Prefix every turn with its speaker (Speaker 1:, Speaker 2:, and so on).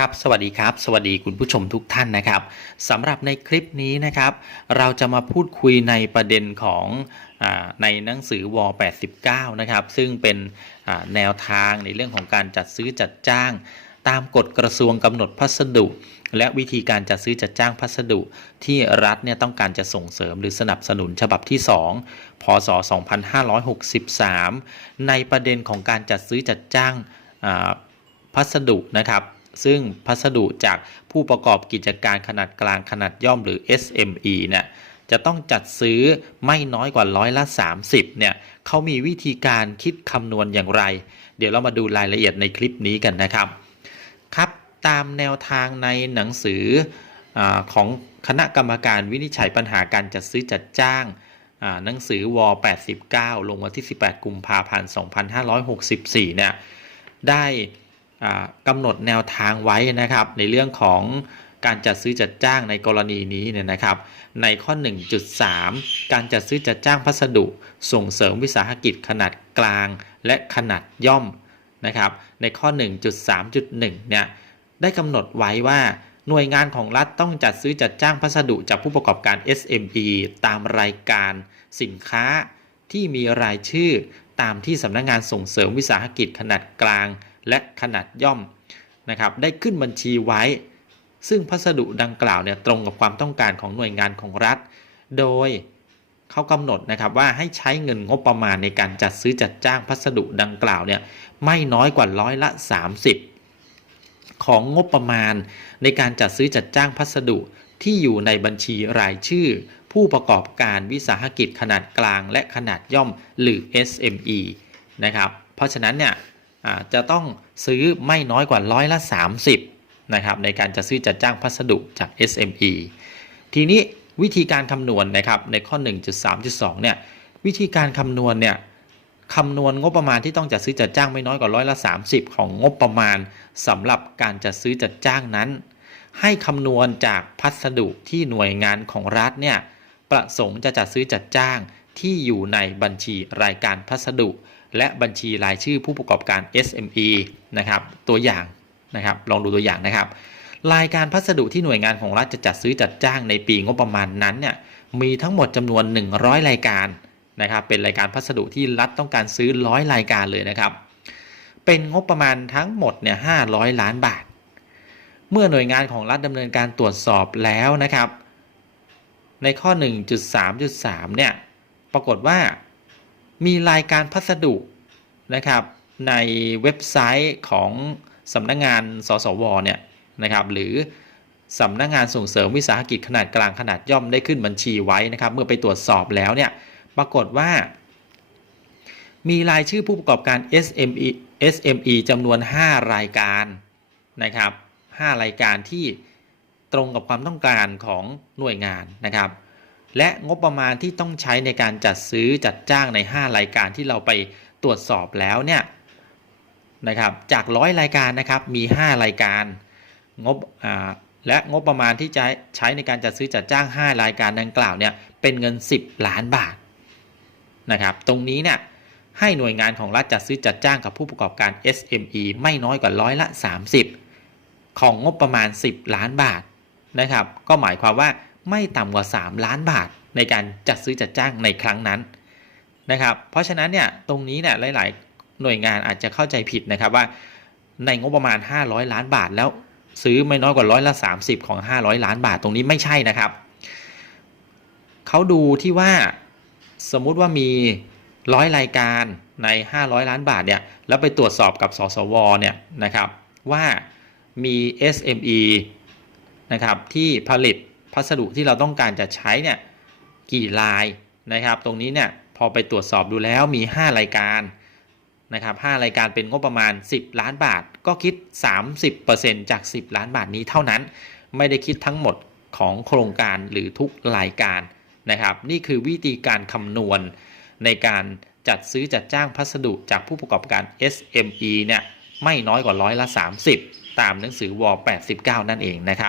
Speaker 1: ครับสวัสดีครับ สวัสดีคุณผู้ชมทุกท่านนะครับสำหรับในคลิปนี้นะครับ เราจะมาพูดคุยในประเด็นของอในหนังสือว89 นะครับ ซึ่งเป็นแนวทางในเรื่องของการจัดซื้อจัดจ้าง ตามกฎกระทรวงกำหนดพัสดุ และวิธีการจัดซื้อจัดจ้างพัสดุ ที่รัฐเนี่ยต้องการจะส่งเสริมหรือสนับสนุนฉบับที่ 2 พศ 2563 ในประเด็นของการจัดซื้อจัดจ้างพัสดุนะครับ ซึ่งพัสดุจากผู้ประกอบกิจการขนาดกลางขนาดย่อมหรือ SME เนี่ยจะต้องจัดซื้อไม่น้อยกว่าร้อยละ 30เนี่ยเขามีวิธีการคิดคำนวณอย่างไร เดี๋ยวเรามาดูรายละเอียดในคลิปนี้กันนะครับ ครับตามแนวทางในหนังสืออของคณะกรรมการวินิจฉัยปัญหาการจัดซื้อจัดจ้างหนังสือว89 ลงวันที่ 18 กุมภาพันธ์ 2564 เนี่ย ได้ กำหนดแนวทางไว้นะครับ ในเรื่องของการจัดซื้อจัดจ้างในกรณีนี้เนี่ยนะครับ ในข้อ 1.3 การจัดซื้อจัดจ้างพัสดุส่งเสริมวิสาหกิจขนาดกลางและขนาดย่อมนะครับ ในข้อ 1.3.1 เนี่ยได้กำหนดไว้ว่าหน่วยงานของรัฐต้องจัดซื้อจัดจ้างพัสดุจากผู้ประกอบการ SME ตามรายการสินค้าที่มีรายชื่อตามที่สำนักงงานส่งเสริมวิสาหกิจขนาดกลาง และขนาดย่อมนะครับได้ขึ้นบัญชีไว้ ซึ่งพัสดุดังกล่าวเนี่ยตรงกับความต้องการของหน่วยงานของรัฐ โดยเขากำหนดนะครับว่าให้ใช้เงินงบประมาณในการจัดซื้อจัดจ้างพัสดุดังกล่าวเนี่ยไม่น้อยกว่าร้อยละ 30 ของงบประมาณในการจัดซื้อจัดจ้างพัสดุที่อยู่ในบัญชีรายชื่อ ผู้ประกอบการวิสาหกิจขนาดกลางและขนาดย่อมหรือ SME นะครับ เพราะฉะนั้นเนี่ย จะต้องซื้อไม่น้อยกว่าร้อยละ 30นะครับในการจะซื้อจัดจ้างพัสดุจาก SME ทีนี้วิธีการคำนวณนะครับในข้อ 1.3.2เนี่ยวิธีการคำนวณเนี่ยคำนวณงบประมาณที่ต้องจัดซื้อจัดจ้างไม่น้อยกว่าร้อยละ 30 ของงบประมาณสำหรับการจัดซื้อจัดจ้างนั้น ให้คำนวณจากพัสดุที่หน่วยงานของรัฐเนี่ยประสงค์จะจัดซื้อจัดจ้างที่อยู่ในบัญชีรายการพัสดุ และบัญชีรายชื่อผู้ประกอบการ SME นะครับตัวอย่างนะครับลองดูตัวอย่างนะครับ รายการพัสดุที่หน่วยงานของรัฐจะจัดซื้อจัดจ้างในปีงบประมาณนั้นเนี่ยมีทั้งหมดจำนวน 100 รายการนะครับเป็นรายการพัสดุที่รัฐต้องการซื้อร้อยรายการเลยนะครับ เป็นงบประมาณทั้งหมดเนี่ย500ล้านบาท เมื่อหน่วยงานของรัฐดำเนินการตรวจสอบแล้วนะครับ ในข้อ 1.3.3เนี่ยปรากฏว่า มีรายการพัสดุนะครับในเว็บไซต์ของสำนักงงานสสวเนี่ยนะครับหรือสำนักงงานส่งเสริมวิสาหกิจขนาดกลางขนาดย่อมได้ขึ้นบัญชีไว้นะครับเมื่อไปตรวจสอบแล้วเนี่ยปรากฏว่า มีรายชื่อผู้ประกอบการ SME SME จำนวน 5 รายการนะครับ5รายการที่ตรงกับความต้องการของหน่วยงานนะครับ และงบประมาณที่ต้องใช้ในการจัดซื้อจัดจ้างใน 5 รายการที่เราไปตรวจสอบแล้วเนี่ยนะครับจากร้อยรายการนะครับมี 5 รายการงบและงบประมาณที่จะใช้ในการจัดซื้อจัดจ้าง 5 รายการดังกล่าวเนี่ยเป็นเงิน 10 ล้านบาทนะครับตรงนี้เนี่ยให้หน่วยงานของรัฐจัดซื้อจัดจ้างกับผู้ประกอบการ SME ไม่น้อยกว่าร้อยละ 30 ของงบประมาณ 10 ล้านบาทนะครับก็หมายความว่า ไม่ต่ำกว่า 3 ล้านบาทในการจัดซื้อจัดจ้างในครั้งนั้นนะครับ เพราะฉะนั้นเนี่ยตรงนี้เนี่ยหลาย ๆ หน่วยงานอาจจะเข้าใจผิดนะครับว่าในงบประมาณ 500 ล้านบาทแล้วซื้อไม่น้อยกว่าร้อยละ 30 ของ 500 ล้านบาทตรงนี้ไม่ใช่นะครับเขาดูที่ว่าสมมุติว่ามีร้อยรายการใน 500 ล้านบาทเนี่ยแล้วไปตรวจสอบกับสสวเนี่ยนะครับว่ามี SME นะครับที่ผลิต พัสดุที่เราต้องการจะใช้เนี่ยกี่รายนะครับ ตรงนี้เนี่ยพอไปตรวจสอบดูแล้วมี 5 รายการนะครับ5รายการเป็นงบประมาณ 10 ล้านบาท ก็คิด 30%จาก 10 ล้านบาทนี้เท่านั้น ไม่ได้คิดทั้งหมดของโครงการหรือทุกรายการนะครับ นี่คือวิธีการคำนวณในการจัดซื้อจัดจ้างพัสดุจากผู้ประกอบการ SME เนี่ยไม่น้อยกว่าร้อยละ 30 ตามหนังสือว89 นั่นเองนะครับ